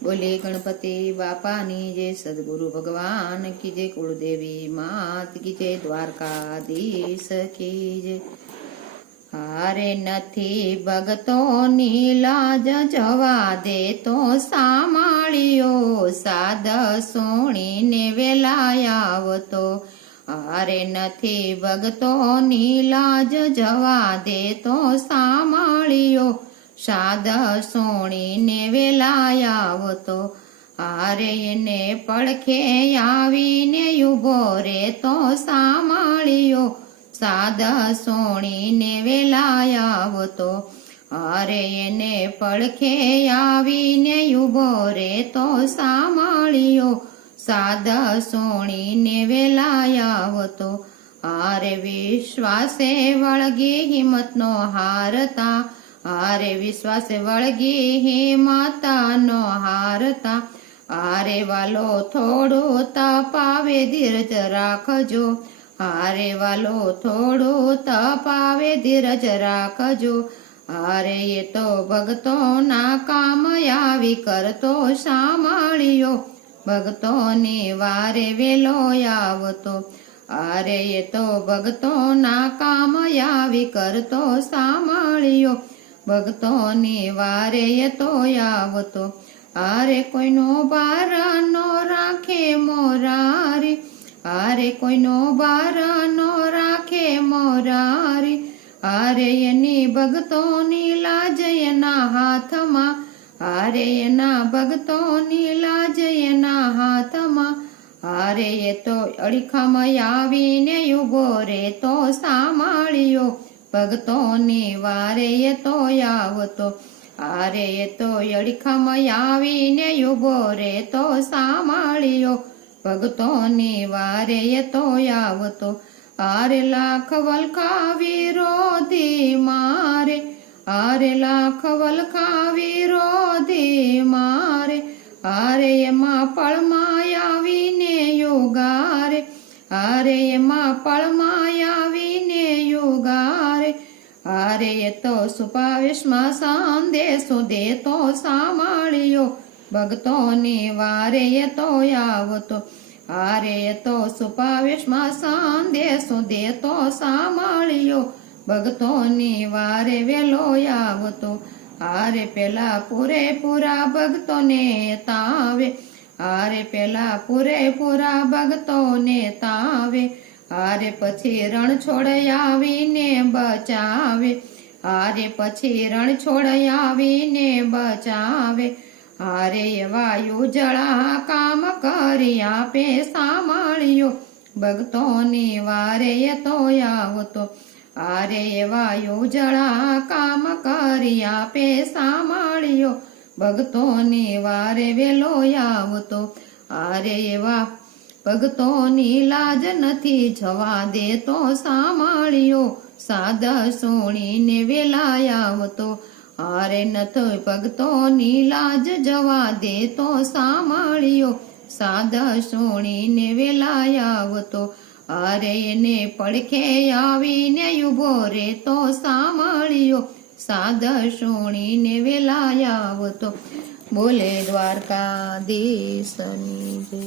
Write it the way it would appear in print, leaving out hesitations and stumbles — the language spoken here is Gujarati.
बोले गणपति बापानी जय, सदगुरु भगवान की जय, कुलदेवी मात की जय, द्वारकाधीश की जय। हारे नथी भगतोनी लाज जवा दे तो सामाळियो, साद सोणीने वेलाया आवतो। हारे नथी भगतोनी लाज जवा दे तो सामाळियो, साद सोणीने वेलाया आवतो। हारे એને પડખે આવીને ઊભો રે તો સામાળિયો, સાદ સોણીને વેલાય આવતો। હારે એને પડખે આવીને ઊભો રે તો સામાળિયો, સાદ સોણીને વેલાય આવતો। હારે વિશ્વાસે વળગી હિંમતનો હારતા, હારે વિશ્વાસે વળગી હિંમતનો હારતા। હારે વાલો થોડું તપાવે ધીરજ રાખજો, હારે વાલો થોડું તપાવે ધીરજ રાખજો। હારે એ તો ભક્તોના કામ આવી કરતો સામાળિયો, ભક્તોની વારે વેલો આવતો। હારે એ તો ભક્તોના કામ આવી કરતો સામાળિયો, ભક્તોની વારે એ તો આવતો। હારે કોઈનો બાર નો રાખે મોરારી, હારે કોઈનો બાર નો રાખે મોરારી। હારે એની ભક્તોની લાજ એના હાથમાં, હારે એના ભક્તોની લાજ એના હાથમાં। હારે એ તો અડીખામાં આવીને ઊભો રે તો સામાળિયો, ભક્તોની વારે એ તો આવતો। હારે એ તો અડીખામાં આવીને ઊભો રે તો સામાળિયો, ભક્તોની વારે એ તો આવતો। હારે લાખ વલખા વિરોધી મારે, હારે લાખ વલખા વિરોધી મારે। હારે એમાં પળમાં આવીને યોગારે, હારે એમાં પળમાં આવીને યોગારે। હારે એ તો સુપાવેશમાં સંદેશો દેતો સામાળિયો, ભક્તોની વારે એ તો આવતો। હારે એ તો સુપાવેશમાં સંદેશો દેતો સામાળિયો, ભક્તોની વારે વેલો આવતો। હારે પેલા પૂરેપૂરા ભક્તોને તાવે, હારે પેલા પૂરેપૂરા ભક્તોને તાવે। હારે પછી રણ છોડ આવીને બચાવે, હારે પછી રણ છોડ આવીને બચાવે। હારે એવા ઉજળા કામ કરી આપે સામાળિયો, ભક્તોની વારે એ તો આવતો। હારે એવા ઉજળા કામ કરી આપે સામાળિયો, ભક્તોની વારે વેલો આવતો। હારે એવા ભક્તોની લાજ નથી જવા દેતો સામાળિયો, સાદ સોણીને વેલાય આવતો। હારે નથો ભક્તોની લાજ જવા દેતો સામાળિયો, સાદ સોણીને વેલાય આવતો। હારે એને પડખે આવીને ઊભો રે તો સામાળિયો, સાદ સોણીને વેલાય આવતો। બોલે દ્વારકાધીશની જય।